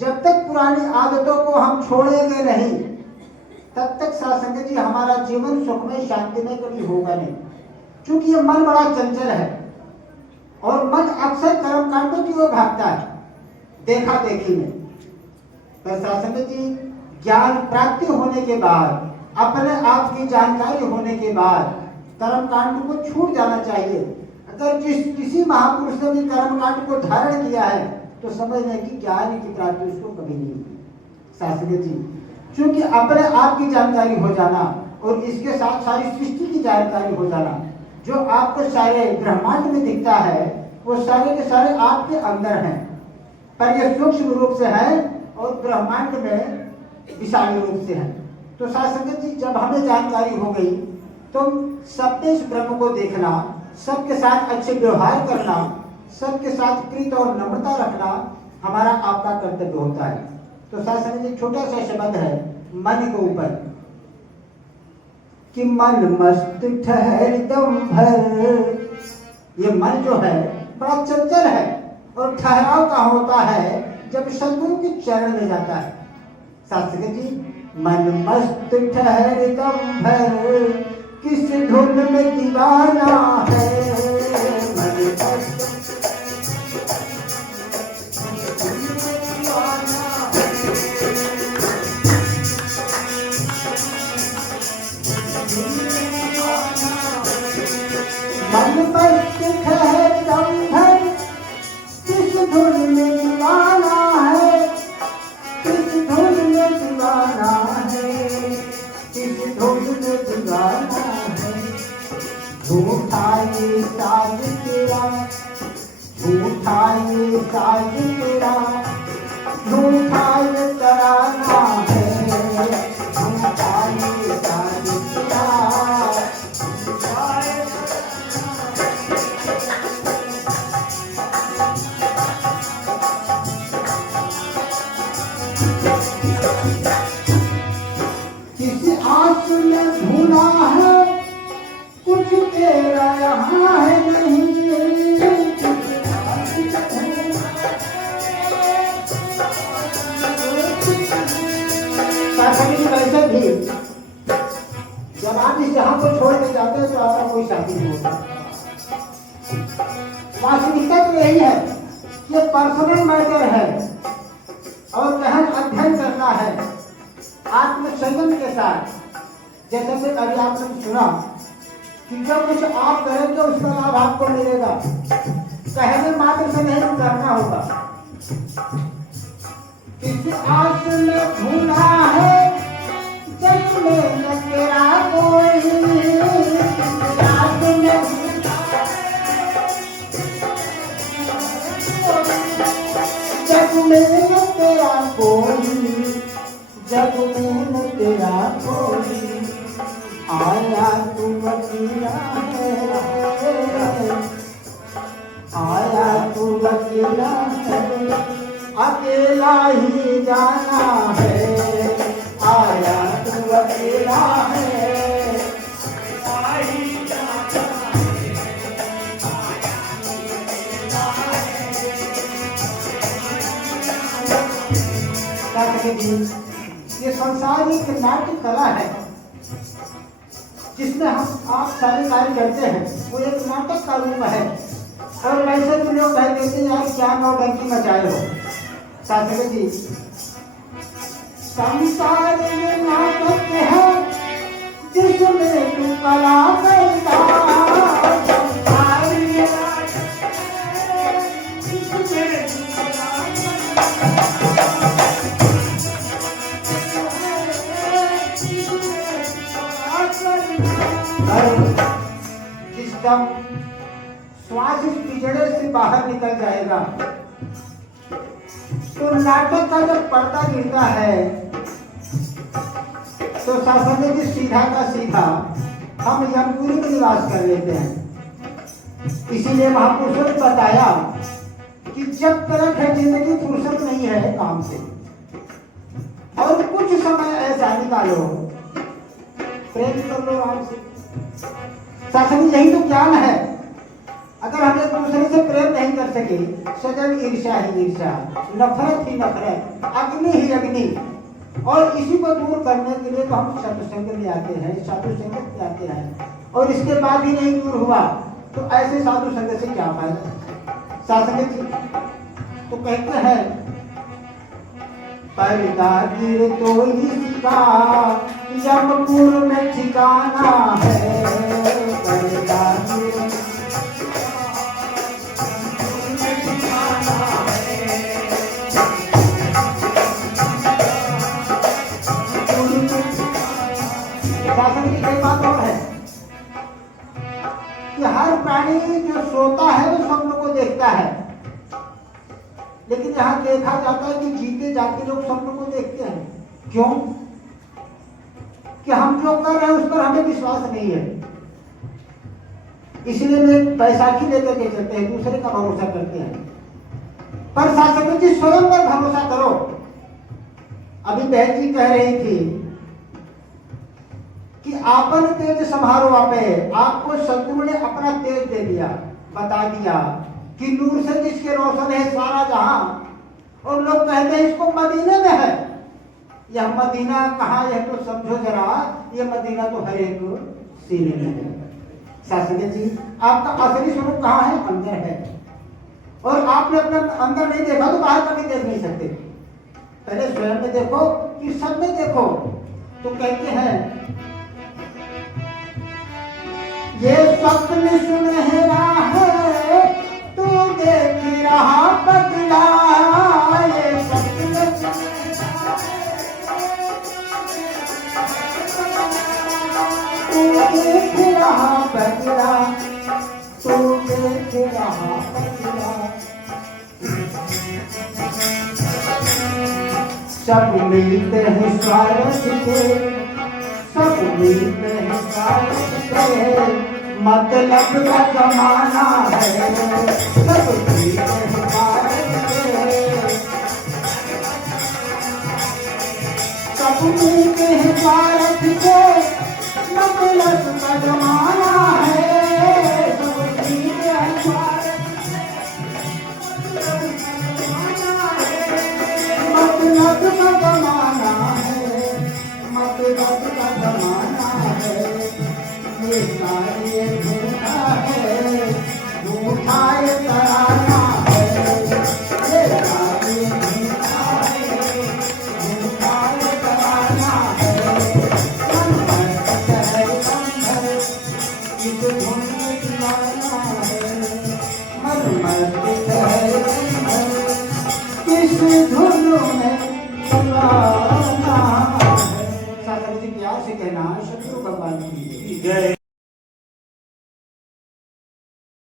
जब तक पुरानी आदतों को हम छोड़ेंगे नहीं, तब तक साधु जी हमारा जीवन सुखमय शांतिमय कभी होगा नहीं। क्योंकि ये मन बड़ा चंचल है और मन अक्सर कर्मकांडों की ओर भागता है, देखा देखी में। पर साधु जी ज्ञान प्राप्ति होने के बाद, अपने आप की जानकारी होने के बाद कर्मकांड को छूट जाना चाहिए। अगर किसी महापुरुष ने भी कर्मकांड को धारण किया है तो समझ लें कि ज्ञान की प्राप्ति उसको कभी नहीं हुई। शास्त्री जी, क्योंकि अपने आप की जानकारी हो जाना और इसके साथ सारी सृष्टि की जानकारी हो जाना, जो आपको सारे ब्रह्मांड में दिखता है वो सारे के सारे आपके अंदर हैं, पर ये सूक्ष्म रूप से है और ब्रह्मांड में विशाल रूप से है। तो शास्त्री जी, जब हमें जानकारी हो गई तो सबने इस ब्रह्म को देखना, सबके साथ अच्छे व्यवहार करना, सबके साथ प्रीत और नम्रता रखना हमारा आपका कर्तव्य होता है। तो शास्त्री जी छोटा सा शब्द है मन के ऊपर कि मन मस्त ठहर दम भर। ये मन जो है बड़ा चंचल है और ठहराव का होता है जब सद्गुरु के चरण में जाता है। शास्त्री जी, मन मस्त ठहर दम भर, किस धुन में दीवाना है। मन मस्त मन मस्त ठहर दम भर, किस धुन में दीवाना है, किस धुन में दीवाना है, किस धुन में दीवाना है। झूठा ये साज तेरा, झूठा ये साज तेरा, झूठा ये तराना है, झूठा ये साज तेरा। किसी आंसू ने भूला है कुछ तेरा यहाँ है नहीं। वैसे भी जब आप इस जहां को छोड़ के जाते हैं तो आपका कोई साथी नहीं होता। वास्तविकता तो यही है, ये पर्सनल मैटर है और गहन अध्ययन करना है आत्मसंयम के साथ। जैसे कि अभी आपने सुना कि जब कुछ आप करेंगे उसका लाभ आपको मिलेगा, कहने मात्र से नहीं करना होगा। किसी आस में भूला है जग में न तेरा कोई, किसी आस में जग में न तेरा कोई, जग में न तेरा कोई। आया तू वकीला है, आया तू वकीला है, अकेला ही जाना है, आया तू अकेला है, आई जाना है, आया तू अकेला है। ये संसार एक नाट्य कला है जिसमें हम आप सारे कार्य करते हैं, वो एक नाटक का रूप है। और वैसे तो लोग कह देते हैं यार क्या नौटंकी मचाए हो। शास्त्री जी, संसार ये नाटक है जिसमें तू कला करता, संसार ये नाटक है जिसमें तू कला करता। जिस दम श्वास इस पिंजड़े से बाहर निकल जाएगा तो नाटक का जब पर्दा गिरता है तो शास्त्री जी सीधा का सीधा हम यमपुरी में निवास कर लेते हैं। इसीलिए महापुरुषों ने बताया कि जब तक है जिंदगी फुर्सत नहीं है काम से, और कुछ समय ऐसा निकालो प्रेम कर लो राम से। शास्त्री यही तो ज्ञान है। अगर हम एक दूसरे से प्रेम नहीं कर सके, सदैव ईर्ष्या ही ईर्ष्या, नफरत ही नफरत, अग्नि ही अग्नि, और इसी को दूर करने के लिए तो हम सत्संग में आते हैं, साधु संगत में आते हैं, और इसके बाद भी नहीं दूर हुआ तो ऐसे साधु संगत से क्या फायदा। साधु जी तो कहते हैं पर्दा गिर तो इसका यमपुर में ठिकाना है, पर्दा गिर बात और है कि हर प्राणी जो सोता है वो स्वप्न को देखता है, लेकिन यहां देखा जाता है कि जीते जाते लोग स्वप्न को देखते हैं। क्यों? कि हम जो कर रहे हैं उस पर हमें विश्वास नहीं है, इसलिए वे बैसाखी लेकर के चलते हैं, दूसरे का भरोसा करते हैं। पर शासक जी स्वयं पर भरोसा करो। अभी बहन जी कह रही थी कि आपन तेज संभारो आपे, आपको सदगुरु ने अपना तेज दे दिया, बता दिया कि नूर से जिसके रोशन है सारा जहां, और लोग कहते हैं इसको मदीने में है। यह मदीना कहाँ है तो समझो जरा, यह मदीना तो हर एक सीने में है। शास्त्री जी आपका असली स्वरूप कहाँ है? अंदर है, और आपने अपना अंदर नहीं देखा तो बाहर कभी देख नहीं सकते। पहले स्वयं में देखो कि सब में देखो। तो कहते हैं ये स्वप्न सुनहरा है तू देख रहा बदला, ये स्वप्न तू देख रहा बदला, तू देख रहा बदला। सब मिलते हैं स्वार्थ के, सब मिलते हैं स्वार्थ के, मतलब का जमाना है, सब मिलते हैं स्वार्थ के, सब मिलते हैं स्वार्थ के, मतलब का जमाना है, सब मिलते हैं स्वार्थ मतलब का जमाना है, मतलब का जमाना है। ये सारे झूठा है, झूठा ये तराना है, ये सारे झूठा है, झूठा ये तराना है। मन मस्त है अंदर, इस धुन में दीवाना है, मन मस्त है अंदर, इस धुन में दीवाना है। सागर जी प्यार से कहना शत्रु भगवान की जय।